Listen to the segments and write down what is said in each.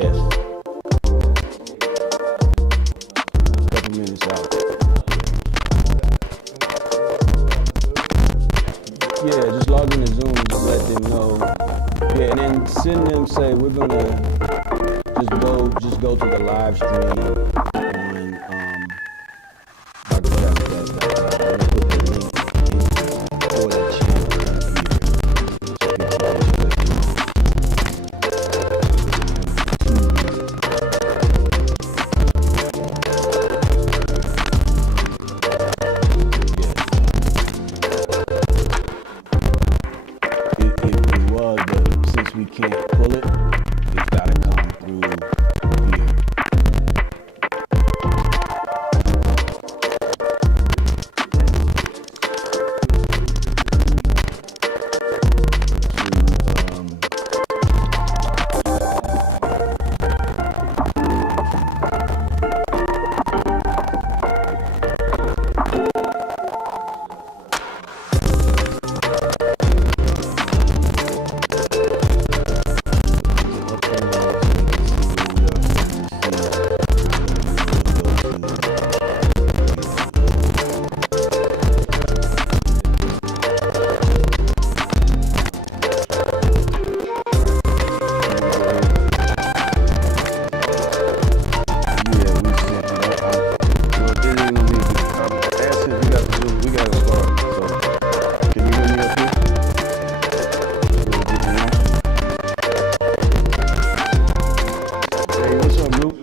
Yes. Couple minutes out. Yeah, just log into Zoom and just let them know. Yeah, and then send them, say we're gonna just go to the live stream on Dr. Travis Batts. We're gonna put the link for that channel right here. So people can just let them know. It was, but since we can't pull it, it's gotta come through here.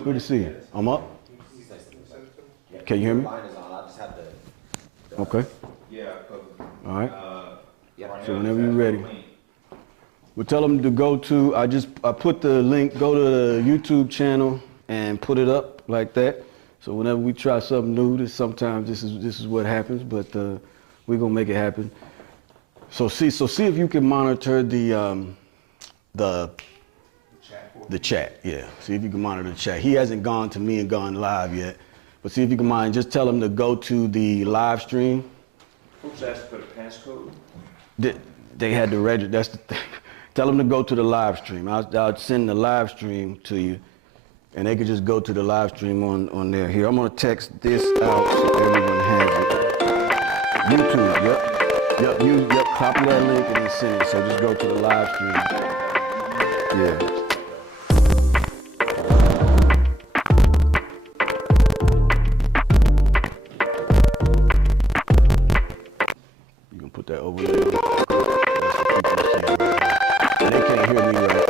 Good to see you. I'm up. Can you hear me? Okay. All right. So whenever you're ready. We'll tell them to go to, I put the link, go to the YouTube channel and put it up like that. So whenever we try something new, sometimes this is what happens, but we're gonna make it happen. So see if you can monitor the chat, yeah. See if you can monitor the chat. He hasn't gone to me and gone live yet, but see if you can monitor. Just tell him to go to the live stream. Folks asked for the passcode. They had to register. That's the thing. Tell them to go to the live stream. I'll send the live stream to you, and they can just go to the live stream on there. Here, I'm gonna text this out so everyone has it. YouTube, yep. Copy that link and then send it. So just go to the live stream. Yeah. Put that over there. And they can't hear me right.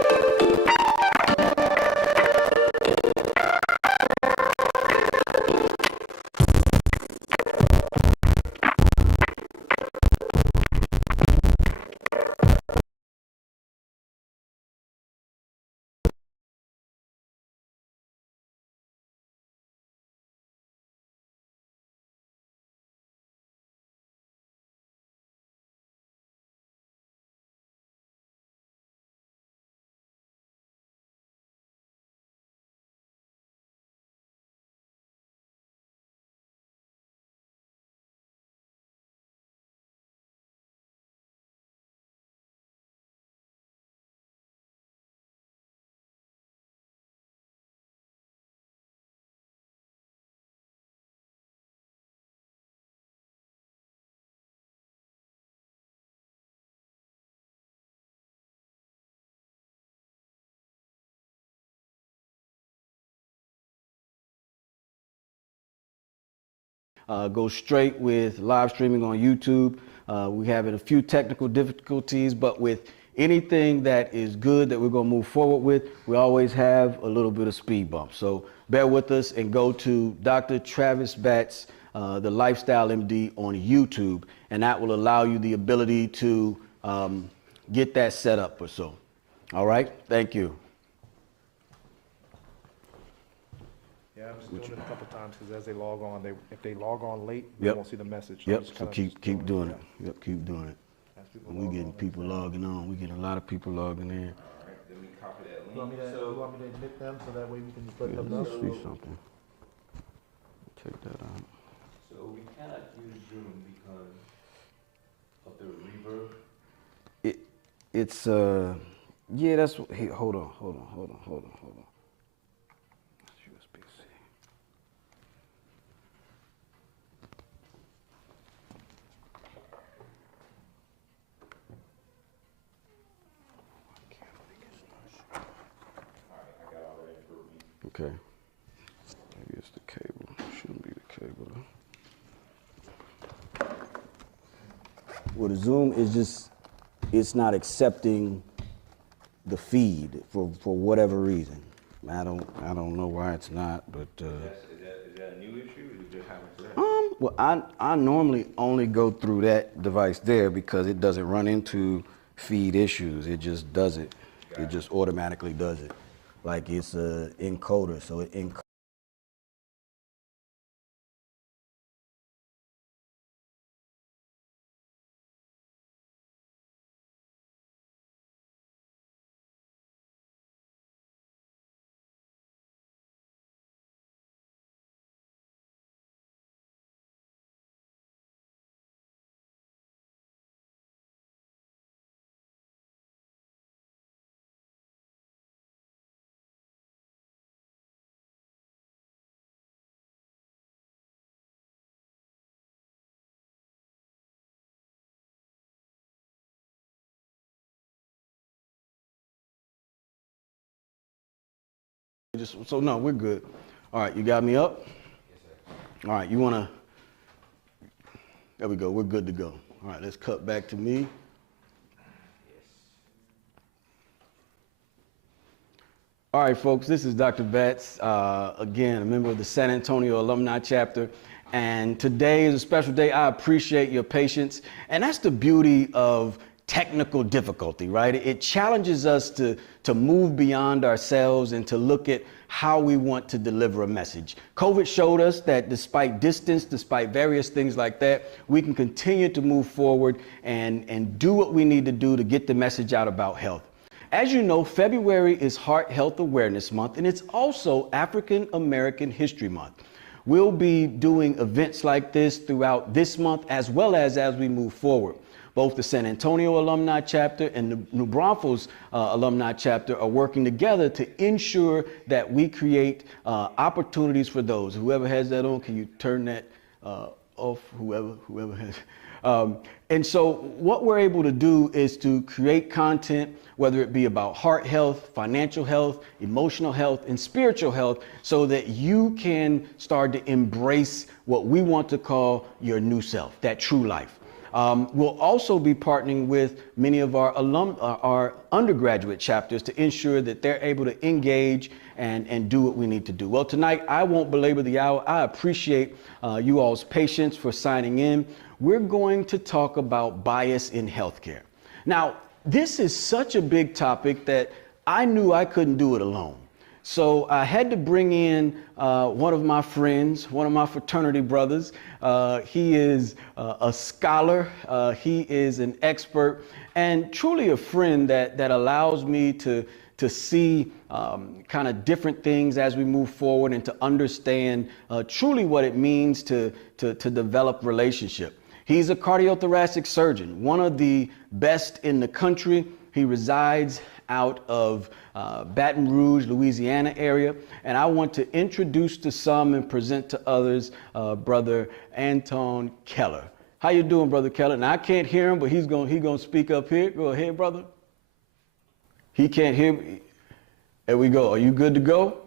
Go straight with live streaming on YouTube. We having a few technical difficulties, but with anything that is good that we're gonna move forward with, we always have a little bit of speed bump. So bear with us and go to Dr. Travis Batts, the Lifestyle MD on YouTube, and that will allow you the ability to get that set up or so. All right, thank you. Yeah, I was doing it a couple times because as they log on, if they log on late, they Yep. won't see the message. Yep, so keep doing it. Yep, keep doing it. We getting people logging on. We getting a lot of people logging in. Then we copy that link. You want me to admit them so that way we can just let Yeah, them know? let's see something. Check that out. So we cannot use Zoom because of the reverb. It's yeah, that's hey, hold on. Okay. Maybe it's the cable. Shouldn't be the cable though. Well, the Zoom is just, it's not accepting the feed for whatever reason. I don't know why it's not, but Is that a new issue, or it just happened today? well, I normally only go through that device there because it doesn't run into feed issues. It just does it. It just automatically does it. Like it's a encoder, so it encodes. So no, we're good. All right, you got me up? All right, you wanna, there we go, we're good to go. All right, let's cut back to me. All right, folks, this is Dr. Betts, again, a member of the San Antonio Alumni Chapter. And today is a special day. I appreciate your patience. And that's the beauty of technical difficulty, right? It challenges us to move beyond ourselves and to look at how we want to deliver a message. COVID showed us that despite distance, despite various things like that, we can continue to move forward and do what we need to do to get the message out about health. As you know, February is Heart Health Awareness Month, and it's also African American History Month. We'll be doing events like this throughout this month as well as we move forward. Both the San Antonio Alumni Chapter and the New Braunfels Alumni Chapter are working together to ensure that we create opportunities for those. Whoever has that on, can you turn that off? Whoever has. And so what we're able to do is to create content, whether it be about heart health, financial health, emotional health, and spiritual health, so that you can start to embrace what we want to call your new self, that true life. We'll also be partnering with many of our our undergraduate chapters to ensure that they're able to engage and do what we need to do. Well, tonight, I won't belabor the hour. I appreciate you all's patience for signing in. We're going to talk about bias in healthcare. Now, this is such a big topic that I knew I couldn't do it alone. So I had to bring in one of my friends, one of my fraternity brothers. He is a scholar, he is an expert, and truly a friend that allows me to see kind of different things as we move forward and to understand truly what it means to develop relationship. He's a cardiothoracic surgeon, one of the best in the country. He resides out of Baton Rouge, Louisiana area. And I want to introduce to some and present to others Brother Anton Keller. How you doing, Brother Keller? Now, I can't hear him, but he's gonna speak up here. Go ahead, brother. He can't hear me. There we go. Are you good to go?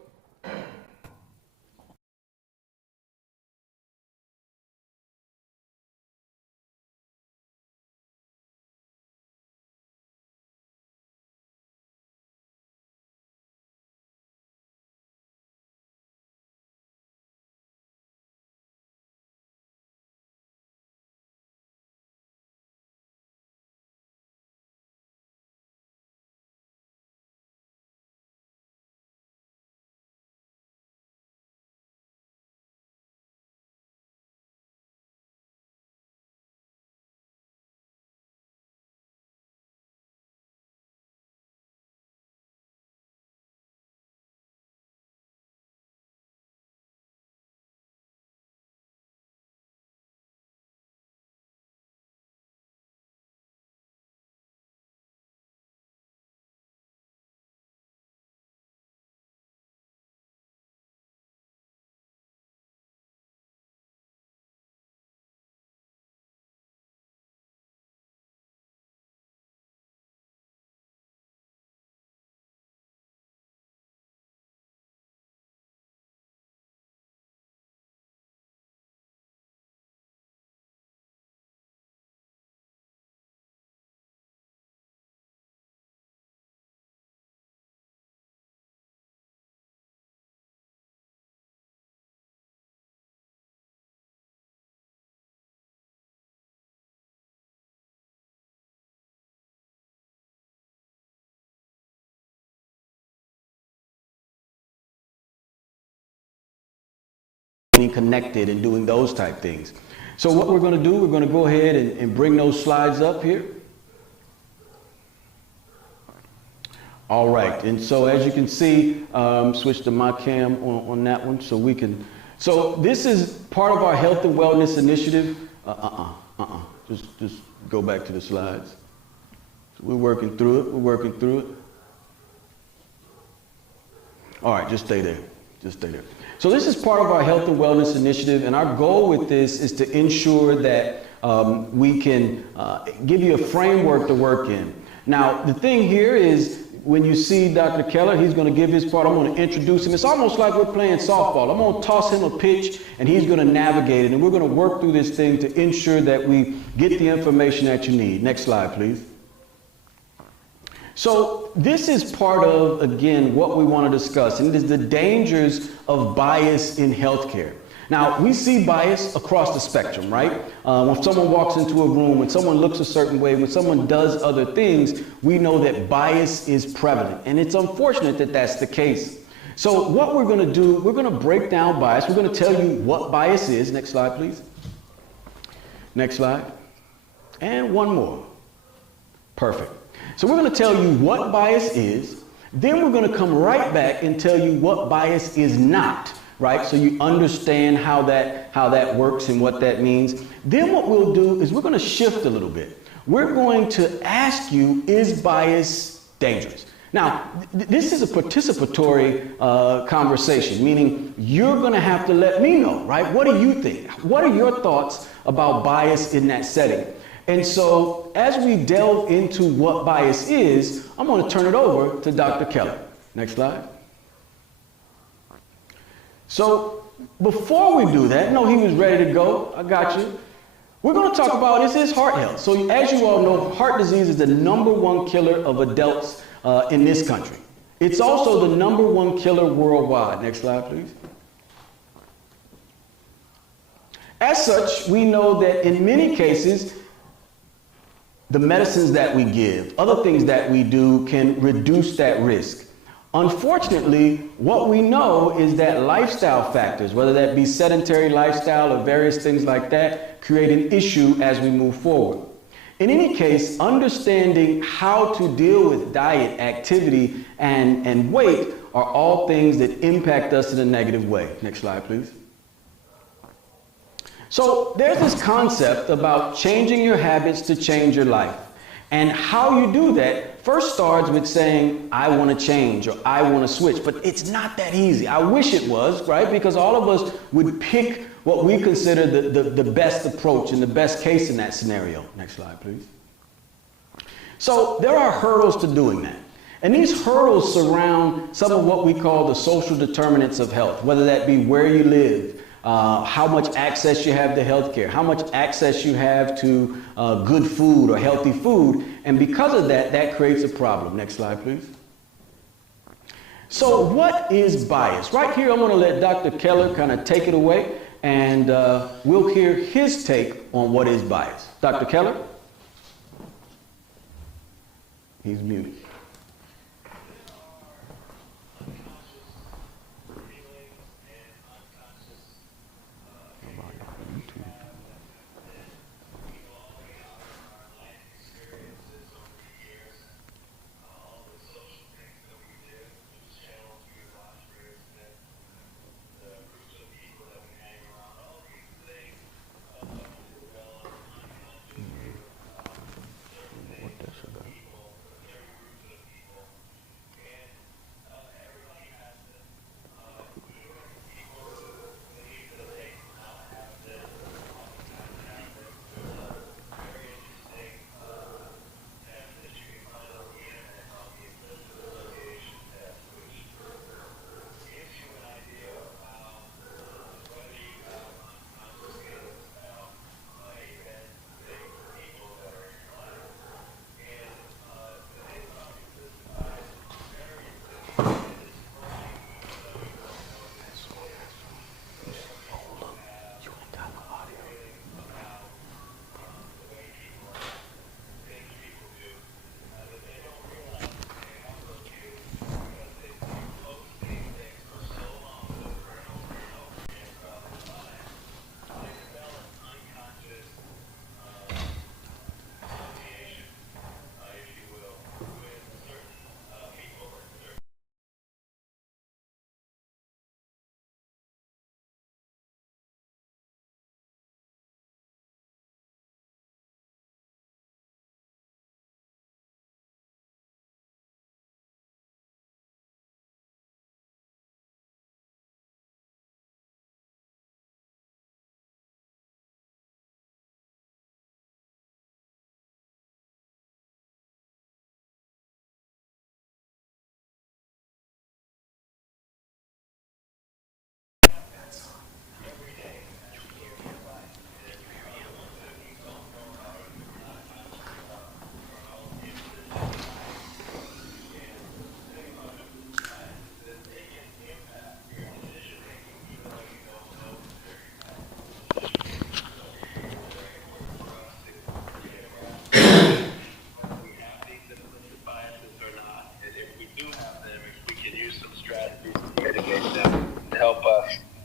connected and doing those type things. So what we're going to do, we're going to go ahead and bring those slides up here. All right, and so as you can see, switch to my cam on that one so we can. So this is part of our health and wellness initiative. Just go back to the slides. So we're working through it. We're working through it. All right, just stay there. Just stay there. So this is part of our health and wellness initiative, and our goal with this is to ensure that we can give you a framework to work in. Now, the thing here is, when you see Dr. Keller, he's going to give his part. I'm going to introduce him. It's almost like we're playing softball. I'm going to toss him a pitch, and he's going to navigate it, and we're going to work through this thing to ensure that we get the information that you need. Next slide, please. So this is part of, again, what we want to discuss, and it is the dangers of bias in healthcare. Now, we see bias across the spectrum, right? When someone walks into a room, when someone looks a certain way, when someone does other things, we know that bias is prevalent, and it's unfortunate that that's the case. So what we're going to do, we're going to break down bias. We're going to tell you what bias is. Next slide, please. Next slide. And one more. Perfect. So we're going to tell you what bias is, then we're going to come right back and tell you what bias is not, right? So you understand how that works and what that means. Then what we'll do is we're going to shift a little bit. We're going to ask you, is bias dangerous? Now, this is a participatory conversation, meaning you're going to have to let me know, right? What do you think? What are your thoughts about bias in that setting? And so as we delve into what bias is, I'm going to turn it over to Dr. Keller. Next slide. So before we do that, no, he was ready to go. I got you. We're going to talk about is heart health. So as you all know, heart disease is the #1 killer of adults in this country. It's also the #1 killer worldwide. Next slide, please. As such, we know that in many cases, the medicines that we give, other things that we do can reduce that risk. Unfortunately, what we know is that lifestyle factors, whether that be sedentary lifestyle or various things like that, create an issue as we move forward. In any case, understanding how to deal with diet, activity, and weight are all things that impact us in a negative way. Next slide, please. So there's this concept about changing your habits to change your life. And how you do that first starts with saying, I want to change or I want to switch. But it's not that easy. I wish it was, right? Because all of us would pick what we consider the best approach and the best case in that scenario. Next slide, please. So there are hurdles to doing that. And these hurdles surround some of what we call the social determinants of health, whether that be where you live, how much access you have to healthcare, how much access you have to good food or healthy food, and because of that, that creates a problem. Next slide, please. So what is bias? Right here, I'm going to let Dr. Keller kind of take it away, and we'll hear his take on what is bias. Dr. Keller? He's muted.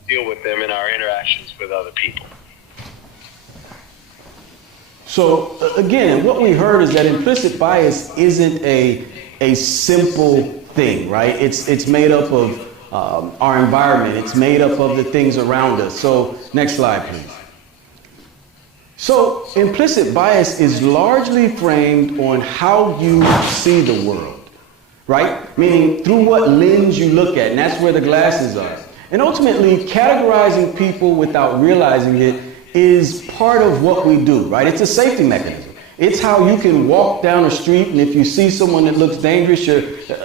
deal with them in our interactions with other people. So again, what we heard is that implicit bias isn't a simple thing, right? It's made up of our environment. It's made up of the things around us. So next slide, please. So implicit bias is largely framed on how you see the world, right? Meaning through what lens you look at, and that's where the glasses are. And ultimately, categorizing people without realizing it is part of what we do, right? It's a safety mechanism. It's how you can walk down a street, and if you see someone that looks dangerous,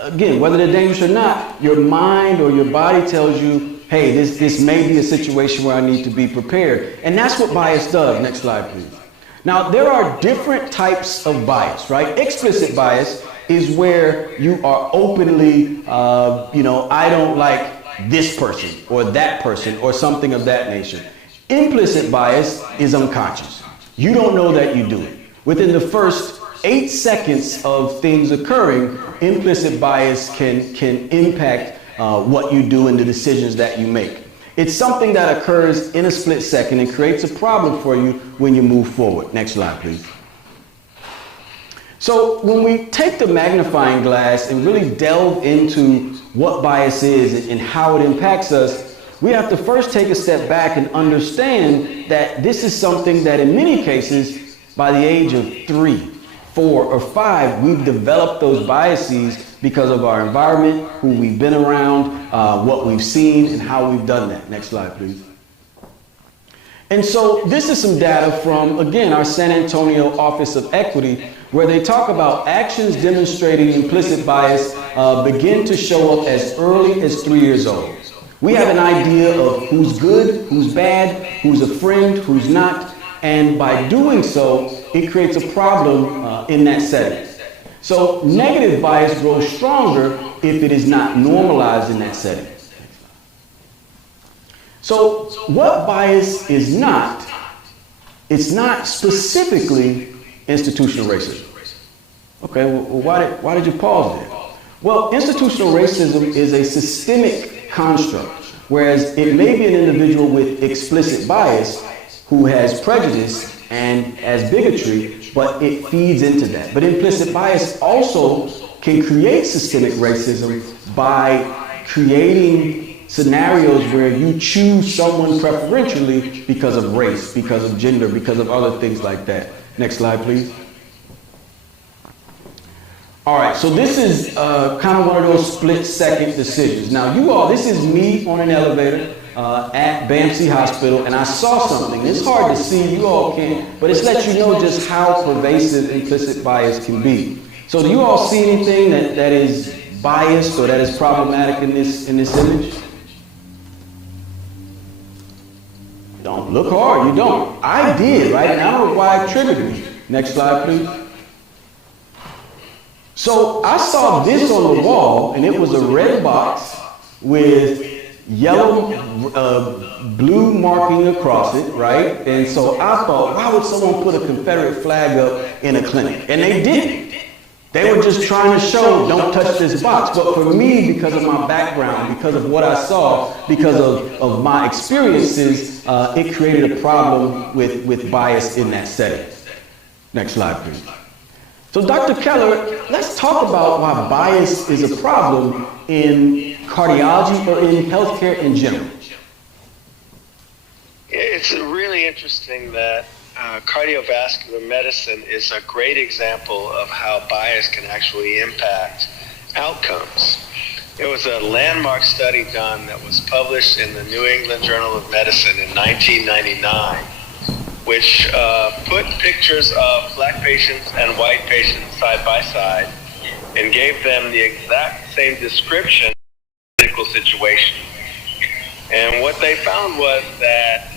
again, whether they're dangerous or not, your mind or your body tells you, hey, this may be a situation where I need to be prepared. And that's what bias does. Next slide, please. Now, there are different types of bias, right? Explicit bias is where you are openly, I don't like this person or that person or something of that nature. Implicit bias is unconscious. You don't know that you do it. Within the first 8 seconds of things occurring, implicit bias can impact what you do and the decisions that you make. It's something that occurs in a split second and creates a problem for you when you move forward. Next slide, please. So when we take the magnifying glass and really delve into what bias is and how it impacts us, we have to first take a step back and understand that this is something that in many cases, by the age of 3, 4, or 5, we've developed those biases because of our environment, who we've been around, what we've seen, and how we've done that. Next slide, please. And so this is some data from, again, our San Antonio Office of Equity, where they talk about actions demonstrating implicit bias begin to show up as early as 3 years old. We have an idea of who's good, who's bad, who's a friend, who's not, and by doing so, it creates a problem in that setting. So negative bias grows stronger if it is not normalized in that setting. So what bias is not, it's not specifically institutional racism. Okay, well, why did you pause there? Well, institutional racism is a systemic construct, whereas it may be an individual with explicit bias who has prejudice and has bigotry, but it feeds into that. But implicit bias also can create systemic racism by creating scenarios where you choose someone preferentially because of race, because of gender, because of other things like that. Next slide, please. All right, so this is kind of one of those split-second decisions. Now, you all, this is me on an elevator at BAMC Hospital, and I saw something. It's hard to see, you all can't, but it's let you know just how pervasive implicit bias can be. So do you all see anything that is biased or that is problematic in this image? Don't look hard, you don't. I did, right? And I don't know why it triggered me. Next slide, please. So I saw this on the wall, and it was a red box with yellow, blue marking across it, right? And so I thought, why would someone put a Confederate flag up in a clinic? And they didn't. They were just trying to show, don't touch this box. But for me, because of my background, because of what I saw, because of my experiences, it created a problem with bias in that setting. Next slide, please. So Dr. Keller, let's talk about why bias is a problem in cardiology or in healthcare in general. It's really interesting that cardiovascular medicine is a great example of how bias can actually impact outcomes. It was a landmark study done that was published in the New England Journal of Medicine in 1999, which put pictures of black patients and white patients side by side and gave them the exact same description of the medical situation. And what they found was that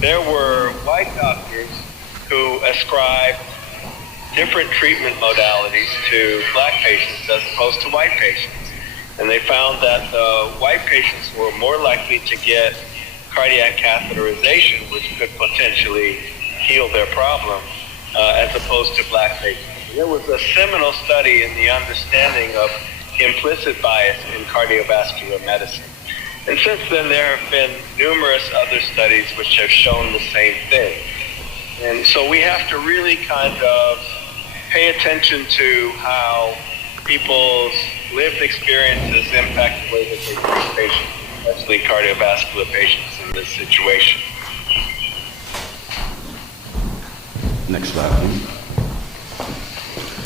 there were white doctors who ascribed different treatment modalities to black patients as opposed to white patients. And they found that the white patients were more likely to get cardiac catheterization, which could potentially heal their problem, as opposed to black patients. There was a seminal study in the understanding of implicit bias in cardiovascular medicine. And since then, there have been numerous other studies which have shown the same thing. And so we have to really kind of pay attention to how people's lived experiences impact the way that they treat patients, especially cardiovascular patients in this situation. Next slide, please.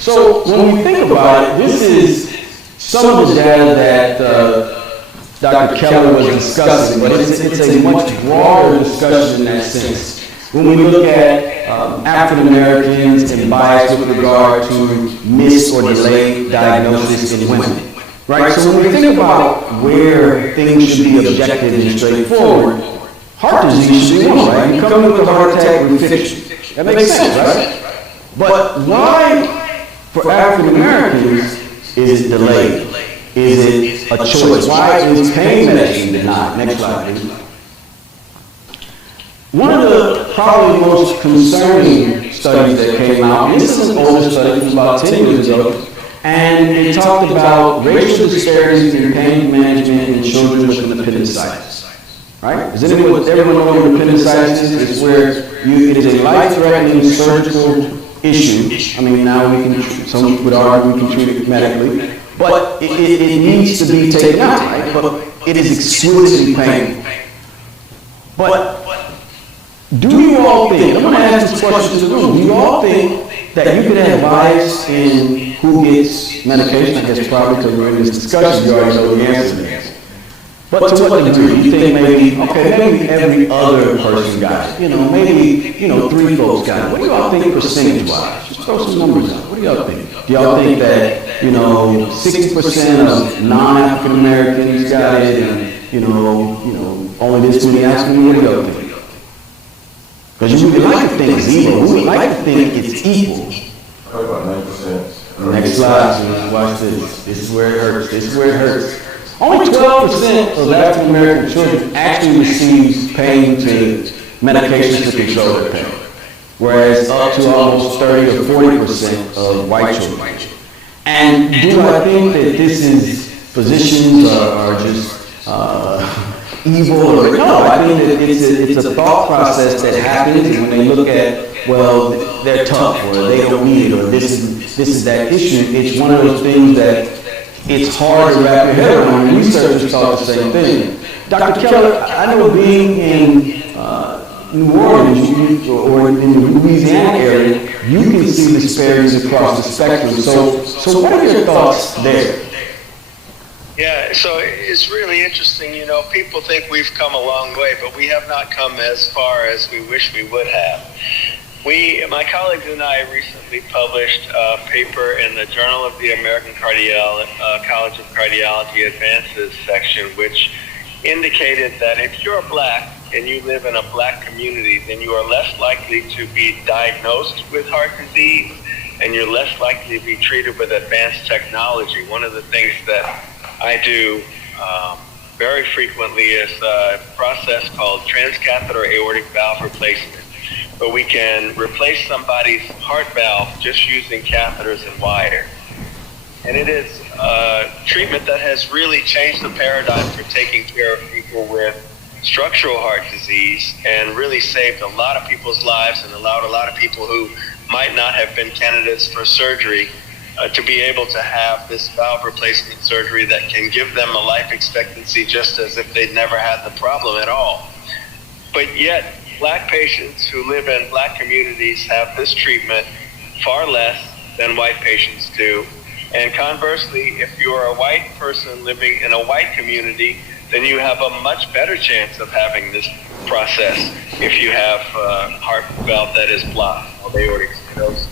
So when we think about it, this is some of the data that Dr. Keller was discussing, but it's a much broader discussion in that sense. When we look at African Americans and bias with regard to missed or delayed diagnosis in women, right? So when we think about where things should be objective and straightforward, heart disease should be one, right? You come in with a heart attack, we fix you. That makes sense, right? But why, for African Americans, is it delayed? Is it a choice? Why is pain medicine denied? Next slide, please. One of the probably most concerning studies that came out, and this is an older study from about 10 years ago, and it talked about racial disparities in pain management in children with appendicitis. Right? Does everyone know what appendicitis is? It's where it is a life-threatening surgical issue. I mean, now some would argue we can treat it medically, but it needs to be taken out, right? But it is exquisitely painful. But do you all think, I'm going to ask this question to the room, do you all think that you could have bias in who gets medication? I guess probably because we're in this discussion, you already know the answer to this. But to what degree? You think maybe every other person got it. Maybe 3 folks got it. What do y'all think percentage-wise? Just throw some numbers out. What do y'all think? Do y'all think that, 60% of non-African Americans got it and, only this many African? What do y'all think? Because you would like to think it's equal. We would like to think it's equal. Probably about 9%. Next slide, watch this. This is where it hurts. Only 12% of African American children actually receive pain to medications to control their pain, whereas up to almost 30 or 40% of white children. And do I think that this is physicians are just evil? Or no, I think that it's a thought process that happens when they look at, well, they're tough or they don't need it or this is that issue. It's one of those things that it's hard to wrap your head around, and researchers thought the same thing. Dr. Keller, I know being in New Orleans or in the Louisiana area, you can see disparities across the spectrum. So what are your thoughts there? Yeah, so it's really interesting. People think we've come a long way, but we have not come as far as we wish we would have. My colleagues and I recently published a paper in the Journal of the American College of Cardiology Advances section, which indicated that if you're Black and you live in a Black community, then you are less likely to be diagnosed with heart disease, and you're less likely to be treated with advanced technology. One of the things that I do very frequently is a process called transcatheter aortic valve replacement, where we can replace somebody's heart valve just using catheters and wire. And it is a treatment that has really changed the paradigm for taking care of people with structural heart disease and really saved a lot of people's lives and allowed a lot of people who might not have been candidates for surgery to be able to have this valve replacement surgery that can give them a life expectancy just as if they'd never had the problem at all. But yet, Black patients who live in Black communities have this treatment far less than white patients do. And conversely, if you're a white person living in a white community, then you have a much better chance of having this process if you have a heart valve that is blocked, aortic stenosis.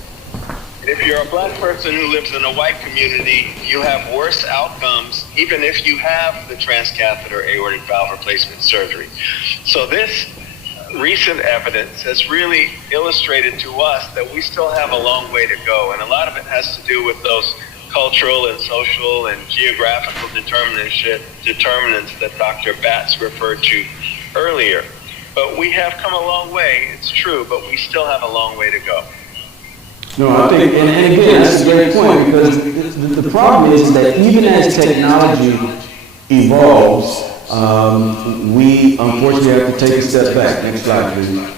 And if you're a Black person who lives in a white community, you have worse outcomes even if you have the transcatheter aortic valve replacement surgery. So this recent evidence has really illustrated to us that we still have a long way to go, and a lot of it has to do with those cultural and social and geographical determinants that Dr. Batts referred to earlier. But we have come a long way, it's true, but we still have a long way to go. No, I think, and again, that's a great point, because the problem is that even as technology evolves, we unfortunately have to take a step back. Next slide, please.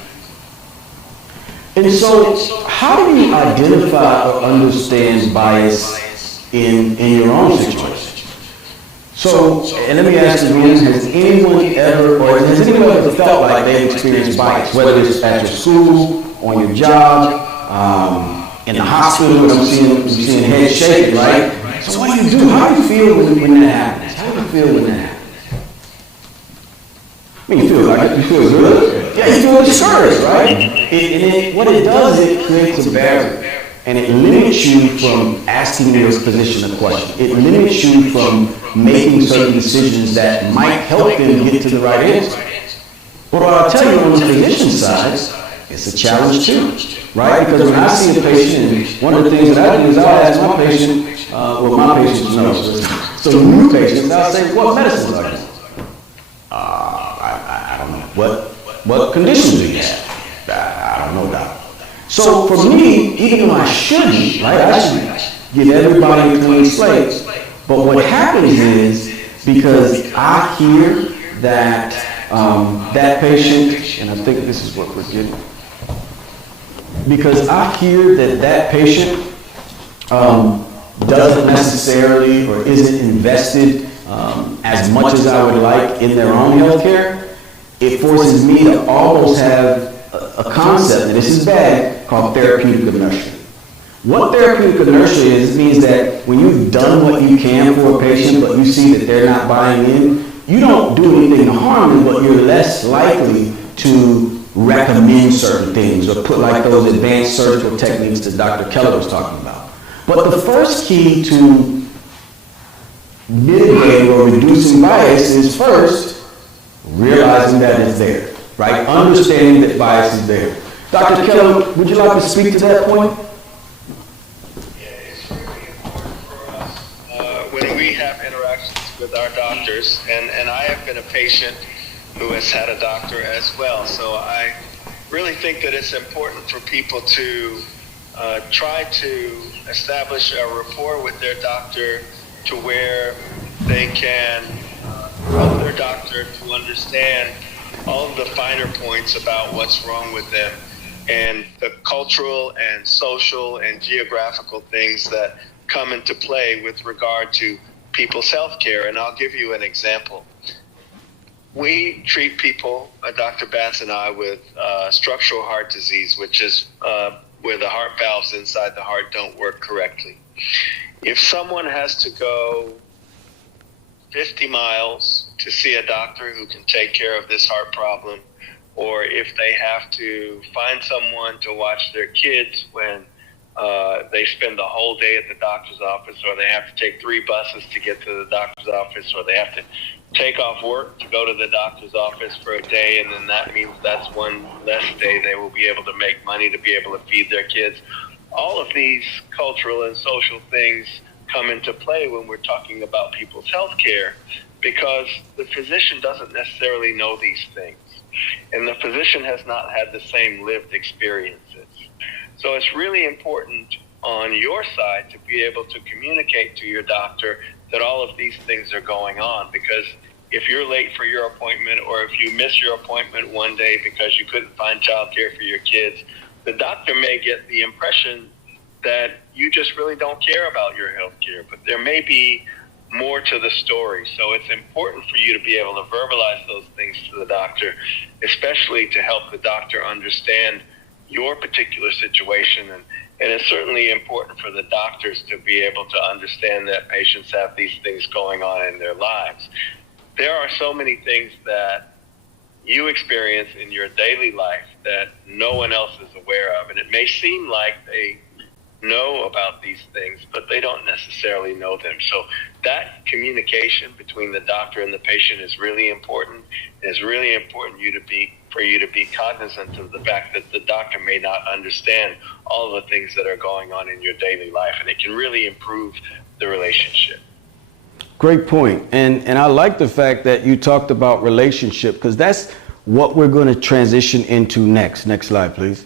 And so, how do you identify or understand bias in your own situation? So, and let me ask you, has anyone ever, or has anyone ever felt like they've experienced bias, whether it's at your school, on your job, in the hospital, when I'm seeing heads shaking, right? So what do you do? How do you feel when that happens? How do you feel when that happens? I mean, you feel like it? You feel good? Yeah, you feel discouraged, right? What it does, it creates a barrier. And it limits you from asking your physician a question. It limits you from making certain decisions that might help them get to the right answer. But what I'll tell you on the physician side, it's a challenge too, right? Because when I see a patient, and one of the things that I do is I'll ask my patient, my patients know, so new patients, I'll say, what medicines are you? I don't know. What conditions do you have? I don't know, doctor. So for me, even though I shouldn't, right, I should give everybody a clean slate. But what happens is, because I hear that that patient, and I think this is what we're getting, because I hear that patient doesn't necessarily or isn't invested as much as I would like in their own health care, it forces me to almost have a concept, and this is bad, called therapeutic inertia. What therapeutic inertia is, means that when you've done what you can for a patient, but you see that they're not buying in, you don't do anything to harm them, but you're less likely to recommend certain things or put like those advanced surgical techniques that Dr. Keller was talking about. But the first key to mitigating or reducing bias is first realizing that it's there. Right? Understanding that bias is there. Dr. Keller, would you like to speak to that point? Yeah, it's really important for us when we have interactions with our doctors, and I have been a patient who has had a doctor as well. So I really think that it's important for people to try to establish a rapport with their doctor to where they can help their doctor to understand all of the finer points about what's wrong with them and the cultural and social and geographical things that come into play with regard to people's health care. And I'll give you an example. We treat people, Dr. Batts and I, with structural heart disease, which is where the heart valves inside the heart don't work correctly. If someone has to go 50 miles to see a doctor who can take care of this heart problem, or if they have to find someone to watch their kids when they spend the whole day at the doctor's office, or they have to take 3 buses to get to the doctor's office, or they have to take off work to go to the doctor's office for a day, and then that means that's one less day they will be able to make money to be able to feed their kids. All of these cultural and social things come into play when we're talking about people's health care, because the physician doesn't necessarily know these things, and the physician has not had the same lived experiences. So it's really important on your side to be able to communicate to your doctor that all of these things are going on, because if you're late for your appointment, or if you miss your appointment one day because you couldn't find childcare for your kids, the doctor may get the impression that you just really don't care about your health care, but there may be more to the story. So it's important for you to be able to verbalize those things to the doctor, especially to help the doctor understand your particular situation. And it's certainly important for the doctors to be able to understand that patients have these things going on in their lives. There are so many things that you experience in your daily life that no one else is aware of. And it may seem like they know about these things, but they don't necessarily know them. So that communication between the doctor and the patient is really important. It's really important for you to be cognizant of the fact that the doctor may not understand all of the things that are going on in your daily life, and it can really improve the relationship. Great point. And I like the fact that you talked about relationship, because that's what we're going to transition into next. Next slide, please.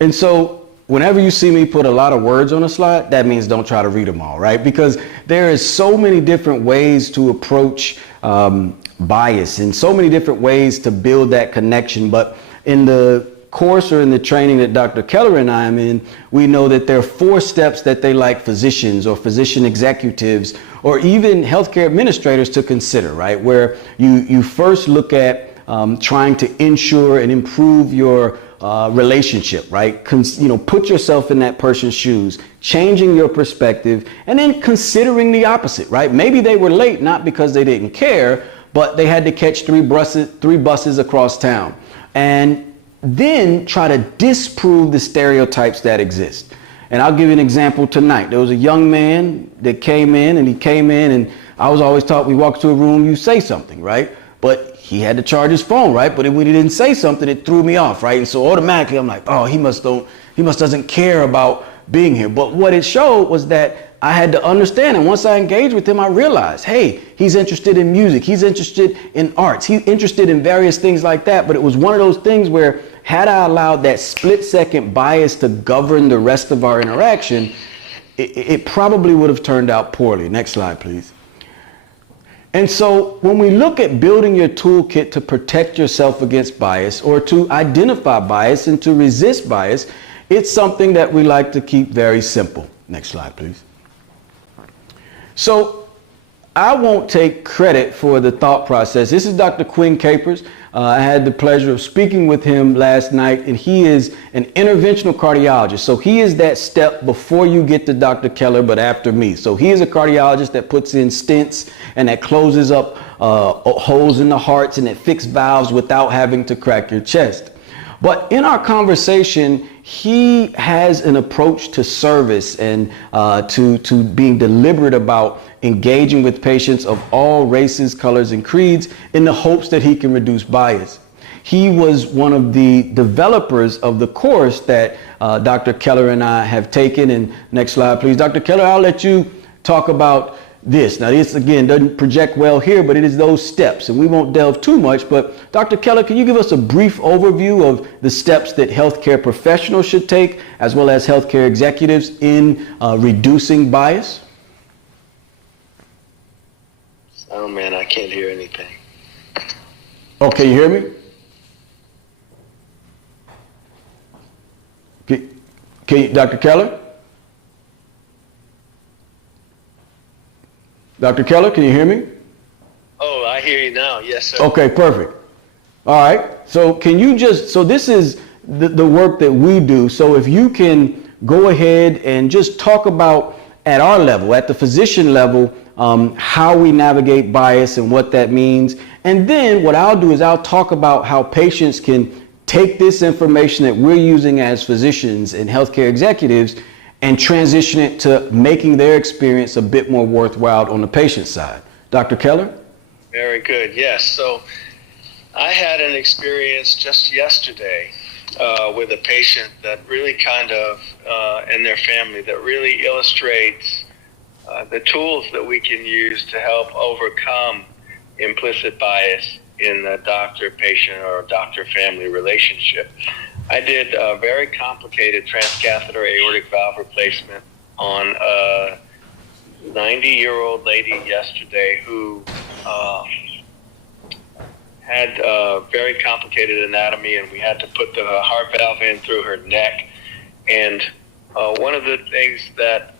And so whenever you see me put a lot of words on a slide, that means don't try to read them all, right? Because there is so many different ways to approach bias and so many different ways to build that connection. But in the course or in the training that Dr. Keller and I am in, we know that there are 4 steps that they like physicians or physician executives or even healthcare administrators to consider, right? Where you first look at trying to ensure and improve your relationship, right? Put yourself in that person's shoes, changing your perspective, and then considering the opposite, right? Maybe they were late not because they didn't care, but they had to catch 3 buses across town. And then try to disprove the stereotypes that exist. And I'll give you an example tonight. There was a young man that came in, and I was always taught we walk to a room, you say something, right? But he had to charge his phone, right? But when he didn't say something, it threw me off, right? And so automatically I'm like, oh, he must doesn't care about being here. But what it showed was that I had to understand, and once I engaged with him, I realized, hey, he's interested in music, he's interested in arts, he's interested in various things like that. But it was one of those things where had I allowed that split-second bias to govern the rest of our interaction, it probably would have turned out poorly. Next slide, please. And so when we look at building your toolkit to protect yourself against bias or to identify bias and to resist bias, it's something that we like to keep very simple. Next slide, please. So I won't take credit for the thought process. This is Dr. Quinn Capers. I had the pleasure of speaking with him last night, and he is an interventional cardiologist. So he is that step before you get to Dr. Keller, but after me. So he is a cardiologist that puts in stents and that closes up holes in the hearts and that fixes valves without having to crack your chest. But in our conversation, he has an approach to service and to being deliberate about engaging with patients of all races, colors, and creeds in the hopes that he can reduce bias. He was one of the developers of the course that Dr. Keller and I have taken. And next slide, please. Dr. Keller, I'll let you talk about this. Now, this, again, doesn't project well here, but it is those steps, and we won't delve too much. But Dr. Keller, can you give us a brief overview of the steps that healthcare professionals should take, as well as healthcare executives in reducing bias? Oh man, I can't hear anything. Oh, can you hear me? Can you, Dr. Keller? Dr. Keller, can you hear me? Oh, I hear you now. Yes, sir. Okay, perfect. All right. So can you so this is the work that we do. So if you can go ahead and just talk about at our level, at the physician level, how we navigate bias and what that means. And then what I'll do is I'll talk about how patients can take this information that we're using as physicians and healthcare executives and transition it to making their experience a bit more worthwhile on the patient side. Dr. Keller? Very good. Yes. So I had an experience just yesterday with a patient that really and their family that really illustrates the tools that we can use to help overcome implicit bias in the doctor-patient or doctor-family relationship. I did a very complicated transcatheter aortic valve replacement on a 90-year-old lady yesterday who had very complicated anatomy, and we had to put the heart valve in through her neck. And one of the things that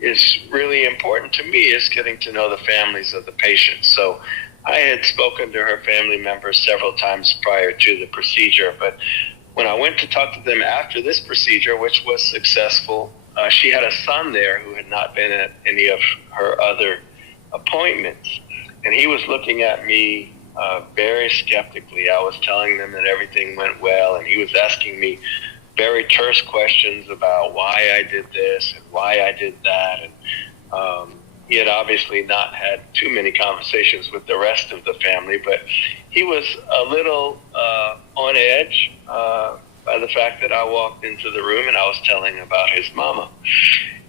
is really important to me is getting to know the families of the patients. So I had spoken to her family members several times prior to the procedure, but when I went to talk to them after this procedure, which was successful, she had a son there who had not been at any of her other appointments. And he was looking at me very skeptically. I was telling them that everything went well, and he was asking me very terse questions about why I did this and why I did that. And he had obviously not had too many conversations with the rest of the family, but he was a little on edge by the fact that I walked into the room and I was telling about his mama.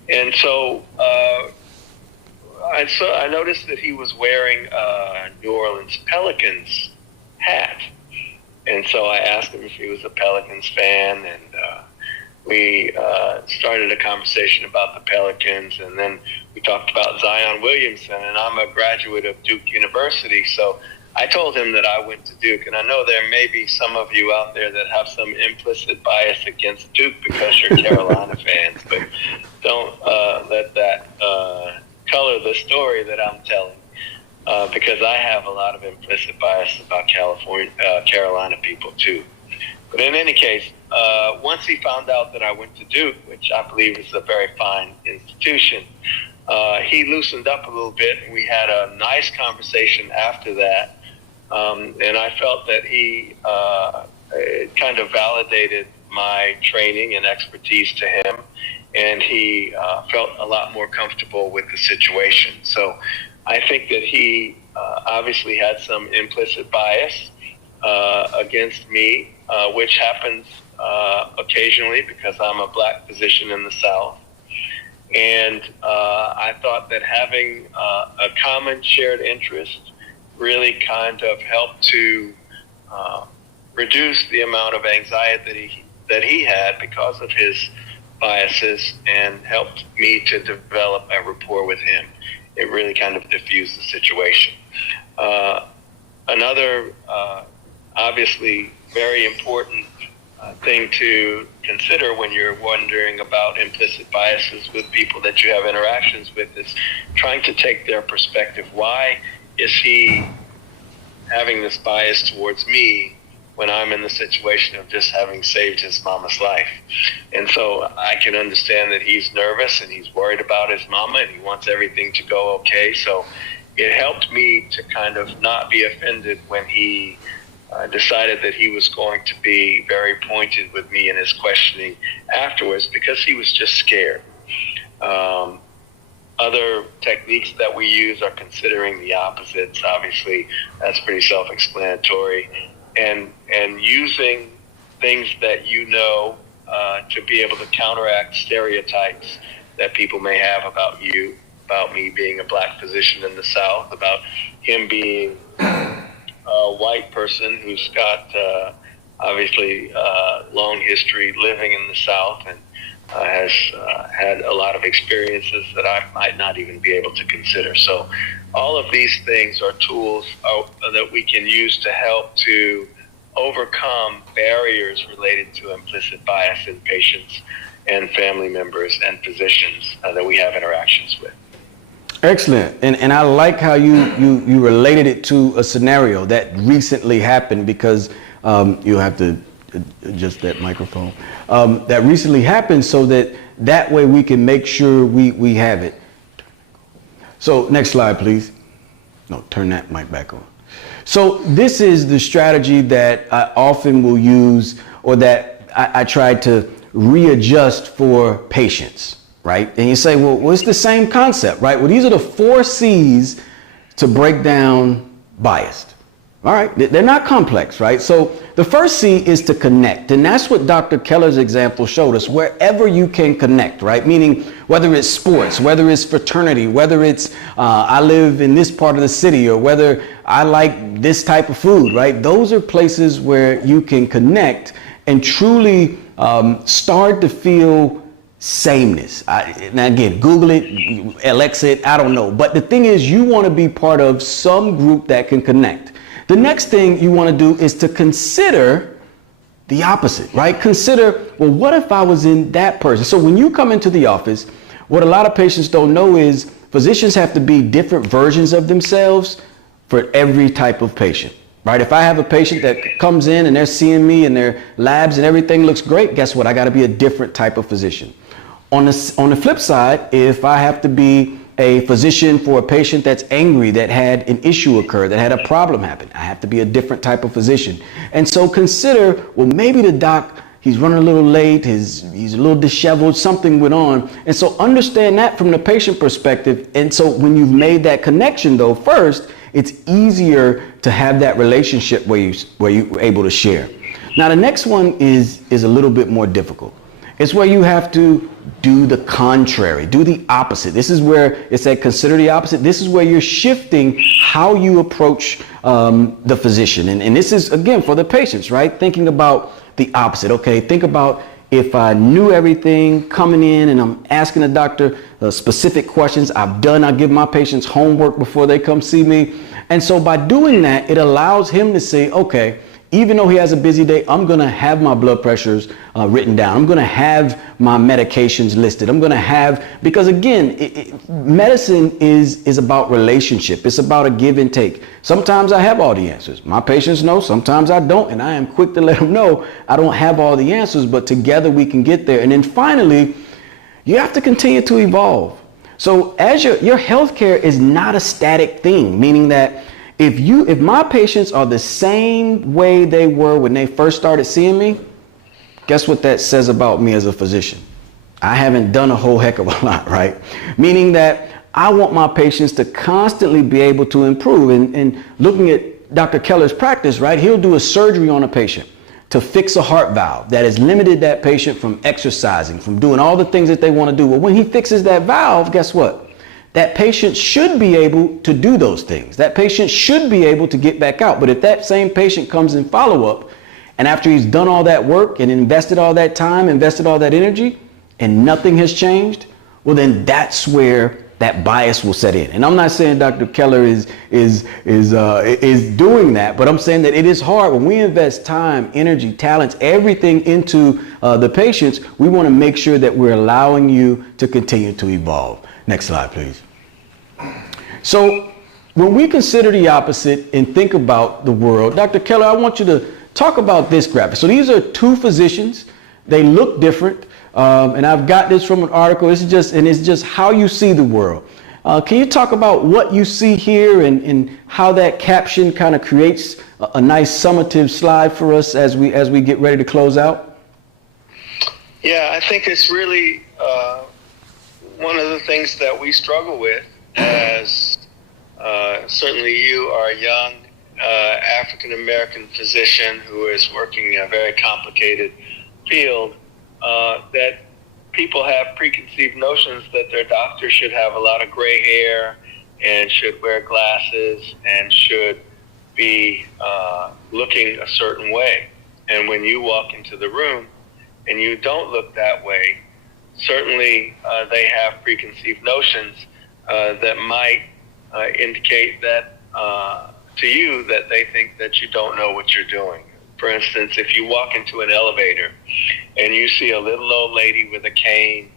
And so I noticed that he was wearing a New Orleans Pelicans hat. And so I asked him if he was a Pelicans fan, and we started a conversation about the Pelicans, and then we talked about Zion Williamson, and I'm a graduate of Duke University, so I told him that I went to Duke, and I know there may be some of you out there that have some implicit bias against Duke because you're Carolina fans, but don't let that color the story that I'm telling, because I have a lot of implicit bias about Carolina people too. But in any case, once he found out that I went to Duke, which I believe is a very fine institution, he loosened up a little bit, and we had a nice conversation after that. And I felt that he kind of validated my training and expertise to him, and he felt a lot more comfortable with the situation. So I think that he obviously had some implicit bias against me, which happens occasionally because I'm a black physician in the South. And I thought that having a common shared interest really kind of helped to reduce the amount of anxiety that he had because of his biases, and helped me to develop a rapport with him. It really kind of diffused the situation. Another obviously very important thing to consider when you're wondering about implicit biases with people that you have interactions with is trying to take their perspective. Why is he having this bias towards me when I'm in the situation of just having saved his mama's life? And so I can understand that he's nervous and he's worried about his mama and he wants everything to go okay. So it helped me to kind of not be offended when he decided that he was going to be very pointed with me in his questioning afterwards, because he was just scared. Other techniques that we use are considering the opposites. Obviously, that's pretty self-explanatory. And using things that you know to be able to counteract stereotypes that people may have about you, about me being a black physician in the South, about him being a white person who's got obviously long history living in the South and has had a lot of experiences that I might not even be able to consider. So all of these things are tools that we can use to help to overcome barriers related to implicit bias in patients and family members and physicians that we have interactions with. Excellent. And I like how you related it to a scenario that recently happened, because you'll have to adjust that microphone. That recently happened, so that way we can make sure we have it. So next slide, please. No, turn that mic back on. So this is the strategy that I often will use, or that I try to readjust for patients. Right? And you say, well, it's the same concept, right? Well, these are the 4 C's to break down bias. All right? They're not complex, right? So the first C is to connect. And that's what Dr. Keller's example showed us, wherever you can connect, right? Meaning whether it's sports, whether it's fraternity, whether it's I live in this part of the city, or whether I like this type of food, right? Those are places where you can connect and truly start to feel sameness. Now again, Google it, Alexa it, I don't know. But the thing is, you want to be part of some group that can connect. The next thing you want to do is to consider the opposite, right? Consider, well, what if I was in that person? So when you come into the office, what a lot of patients don't know is physicians have to be different versions of themselves for every type of patient. Right? If I have a patient that comes in and they're seeing me and their labs and everything looks great, guess what? I got to be a different type of physician. On the flip side, if I have to be a physician for a patient that's angry, that had an issue occur, that had a problem happen, I have to be a different type of physician. And so consider, well, maybe the doc, he's running a little late, he's a little disheveled, something went on. And so understand that from the patient perspective. And so when you've made that connection though, first, it's easier to have that relationship where you're able to share. Now the next one is a little bit more difficult. It's where you have to do the contrary, do the opposite. This is where it said consider the opposite. This is where you're shifting how you approach the physician. And this is, again, for the patients, right? Thinking about the opposite. Okay, think about if I knew everything coming in and I'm asking the doctor specific questions, I give my patients homework before they come see me. And so by doing that, it allows him to say, okay, even though he has a busy day, I'm gonna have my blood pressures written down. I'm gonna have my medications listed. I'm gonna have, because again, medicine is about relationship. It's about a give and take. Sometimes I have all the answers. My patients know, sometimes I don't, and I am quick to let them know I don't have all the answers, but together we can get there. And then finally, you have to continue to evolve. So as your healthcare is not a static thing, meaning that if my patients are the same way they were when they first started seeing me, guess what that says about me as a physician? I haven't done a whole heck of a lot, right? Meaning that I want my patients to constantly be able to improve. And looking at Dr. Keller's practice, right, he'll do a surgery on a patient to fix a heart valve that has limited that patient from exercising, from doing all the things that they want to do. Well, when he fixes that valve, guess what? That patient should be able to do those things. That patient should be able to get back out. But if that same patient comes in follow-up, and after he's done all that work and invested all that time, invested all that energy, and nothing has changed, well, then that's where that bias will set in. And I'm not saying Dr. Keller is doing that, but I'm saying that it is hard when we invest time, energy, talents, everything into the patients. We want to make sure that we're allowing you to continue to evolve. Next slide, please. So when we consider the opposite and think about the world, Dr. Keller, I want you to talk about this graphic. So these are two physicians. They look different. And I've got this from an article. It's just how you see the world. Can you talk about what you see here and how that caption kind of creates a nice summative slide for us as we get ready to close out? Yeah, I think it's really one of the things that we struggle with as certainly you are a young African-American physician who is working in a very complicated field, that people have preconceived notions that their doctor should have a lot of gray hair and should wear glasses and should be looking a certain way. And when you walk into the room and you don't look that way, certainly they have preconceived notions that might indicate that to you that they think that you don't know what you're doing. For instance, if you walk into an elevator and you see a little old lady with a cane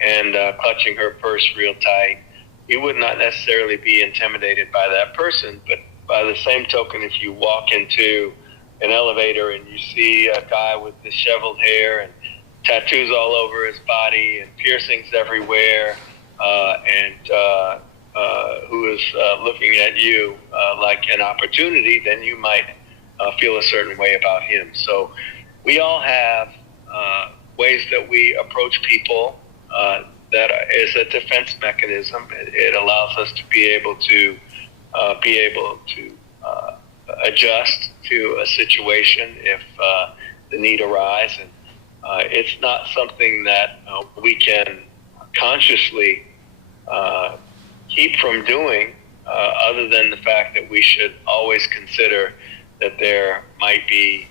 and clutching her purse real tight, you would not necessarily be intimidated by that person. But by the same token, if you walk into an elevator and you see a guy with disheveled hair and tattoos all over his body and piercings everywhere, who is looking at you like an opportunity, then you might feel a certain way about him. So we all have ways that we approach people that is a defense mechanism. It allows us to be able to adjust to a situation if the need arises. And it's not something that we can consciously keep from doing, other than the fact that we should always consider that there might be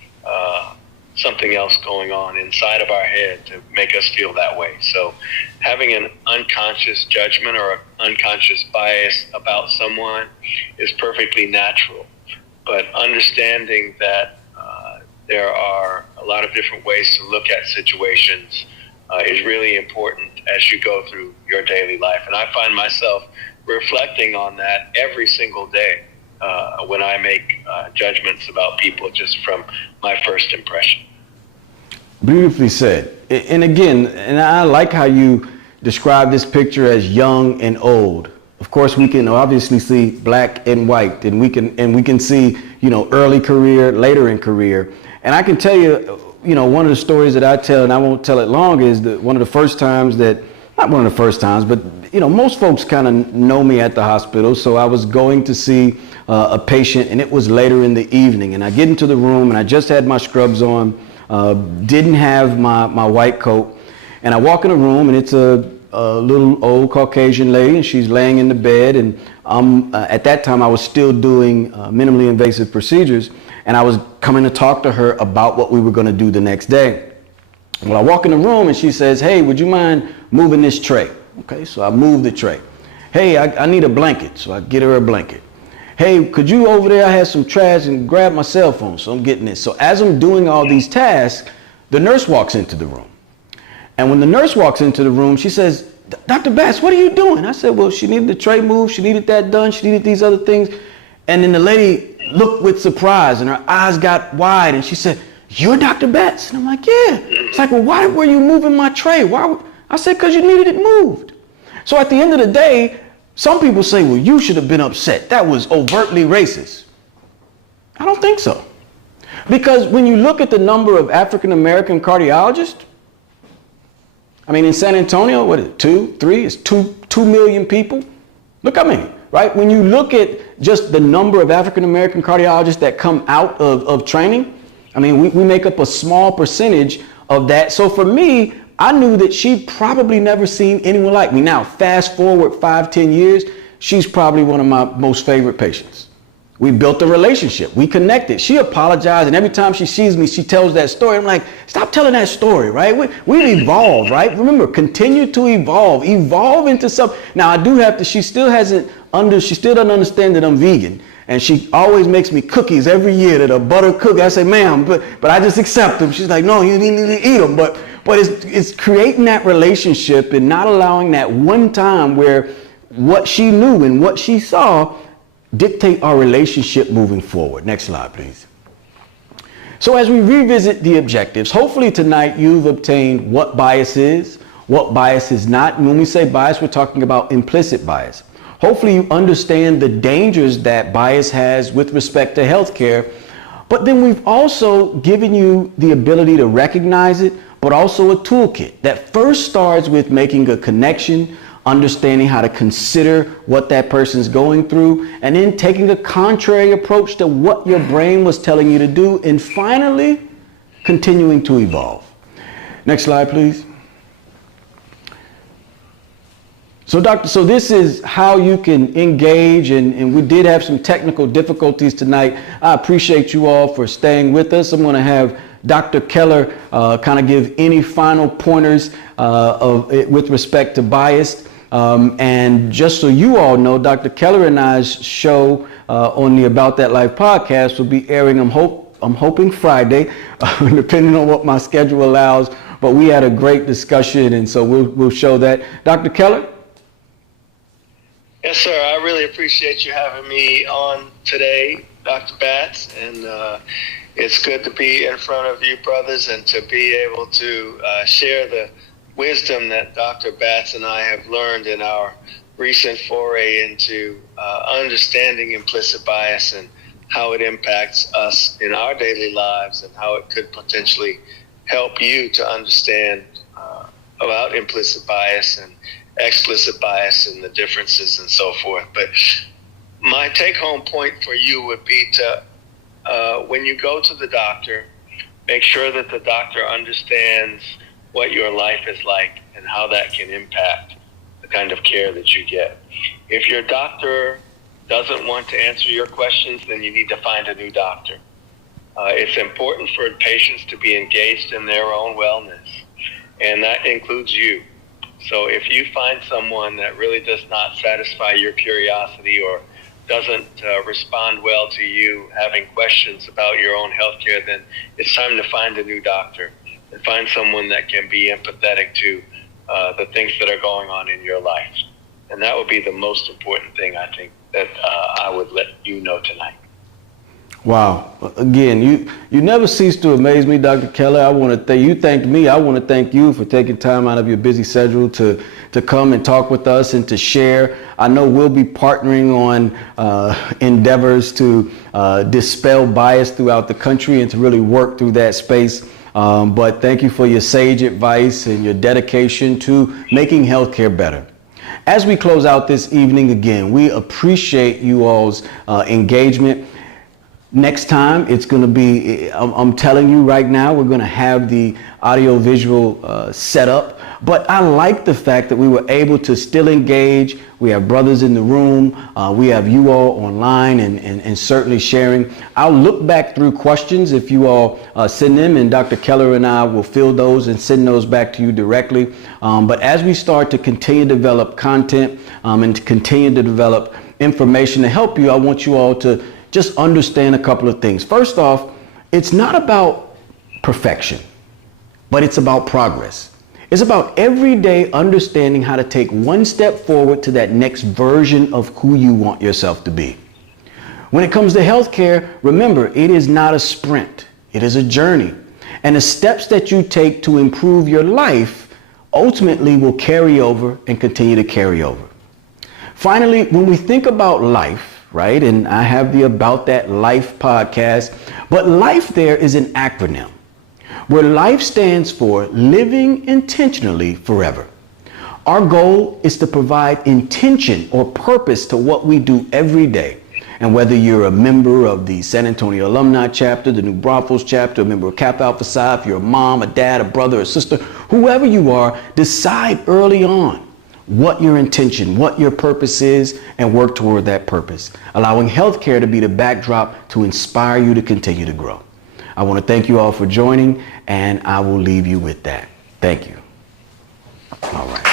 something else going on inside of our head to make us feel that way. So having an unconscious judgment or an unconscious bias about someone is perfectly natural. But understanding that there are a lot of different ways to look at situations is really important as you go through your daily life. And I find myself reflecting on that every single day when I make judgments about people just from my first impression. Beautifully said. And again, and I like how you describe this picture as young and old. Of course, we can obviously see black and white, and we can see, early career, later in career. And I can tell you, one of the stories that I tell, and I won't tell it long, is that one of the first times that, not one of the first times, but most folks kind of know me at the hospital. So I was going to see a patient, and it was later in the evening, and I get into the room, and I just had my scrubs on, didn't have my white coat, and I walk in the room, and it's a little old Caucasian lady, and she's laying in the bed, and at that time I was still doing minimally invasive procedures, and I was coming to talk to her about what we were going to do the next day. Well, I walk in the room and she says, hey, would you mind moving this tray? Okay, so I move the tray. Hey, I need a blanket, so I get her a blanket. Hey, could you over there, I have some trash, and grab my cell phone, so I'm getting this. So as I'm doing all these tasks, the nurse walks into the room. And when the nurse walks into the room, she says, Dr. Batts, what are you doing? I said, well, she needed the tray moved, she needed that done, she needed these other things. And then the lady looked with surprise and her eyes got wide and she said, you're Dr. Batts? And I'm like, yeah. It's like, well, why were you moving my tray? I said, because you needed it moved. So at the end of the day, some people say, well, you should have been upset. That was overtly racist. I don't think so. Because when you look at the number of African-American cardiologists, I mean, in San Antonio, what is it, 2, 3? It's 2 million people. Look how many, right? When you look at just the number of African-American cardiologists that come out of training, I mean, we make up a small percentage of that. So for me, I knew that she'd probably never seen anyone like me. Now, fast forward 5, 10 years, she's probably one of my most favorite patients. We built a relationship. We connected. She apologized, and every time she sees me, she tells that story. I'm like, stop telling that story, right? We've evolved, right? Remember, continue to evolve. Evolve into something. Now, I do have to, she still doesn't understand that I'm vegan. And she always makes me cookies every year that are butter cookies. I say, ma'am, but I just accept them. She's like, no, you need to eat them. But it's creating that relationship and not allowing that one time where what she knew and what she saw dictate our relationship moving forward. Next slide, please. So as we revisit the objectives, hopefully tonight you've obtained what bias is, what bias is not. And when we say bias, we're talking about implicit bias. Hopefully you understand the dangers that bias has with respect to healthcare, but then we've also given you the ability to recognize it, but also a toolkit that first starts with making a connection, understanding how to consider what that person's going through, and then taking a contrary approach to what your brain was telling you to do, and finally, continuing to evolve. Next slide, please. So this is how you can engage, and we did have some technical difficulties tonight. I appreciate you all for staying with us. I'm going to have Dr. Keller kind of give any final pointers with respect to bias. And just so you all know, Dr. Keller and I's show on the About That Life podcast will be airing, I'm hoping Friday, depending on what my schedule allows. But we had a great discussion, and so we'll show that. Dr. Keller? Yes, sir. I really appreciate you having me on today, Dr. Batts, and it's good to be in front of you, brothers, and to be able to share the wisdom that Dr. Batts and I have learned in our recent foray into understanding implicit bias and how it impacts us in our daily lives and how it could potentially help you to understand about implicit bias and explicit bias and the differences and so forth. But my take-home point for you would be to, when you go to the doctor, make sure that the doctor understands what your life is like and how that can impact the kind of care that you get. If your doctor doesn't want to answer your questions, then you need to find a new doctor. It's important for patients to be engaged in their own wellness, and that includes you. So if you find someone that really does not satisfy your curiosity or doesn't respond well to you having questions about your own healthcare, then it's time to find a new doctor and find someone that can be empathetic to the things that are going on in your life. And that would be the most important thing, I think, that I would let you know tonight. Wow. Again, you never cease to amaze me, Dr. Keller. I want to thank you. Thanked me. I want to thank you for taking time out of your busy schedule to come and talk with us and to share. I know we'll be partnering on endeavors to dispel bias throughout the country and to really work through that space. But thank you for your sage advice and your dedication to making healthcare better. As we close out this evening, again, we appreciate you all's engagement. Next time, it's going to be, I'm telling you right now, we're going to have the audio-visual set up. But I like the fact that we were able to still engage. We have brothers in the room. We have you all online and certainly sharing. I'll look back through questions if you all send them, and Dr. Keller and I will fill those and send those back to you directly. But as we start to continue to develop content and to continue to develop information to help you, I want you all to just understand a couple of things. First off, it's not about perfection, but it's about progress. It's about every day understanding how to take one step forward to that next version of who you want yourself to be. When it comes to healthcare, remember, it is not a sprint. It is a journey. And the steps that you take to improve your life ultimately will carry over and continue to carry over. Finally, when we think about life, right, and I have the About That Life podcast, but life there is an acronym, where life stands for living intentionally forever. Our goal is to provide intention or purpose to what we do every day. And whether you're a member of the San Antonio Alumni Chapter, the New Braunfels Chapter, a member of Kappa Alpha Psi, if you're a mom, a dad, a brother, a sister, whoever you are, decide early on what your intention, what your purpose is, and work toward that purpose, allowing healthcare to be the backdrop to inspire you to continue to grow. I want to thank you all for joining, and I will leave you with that. Thank you. All right.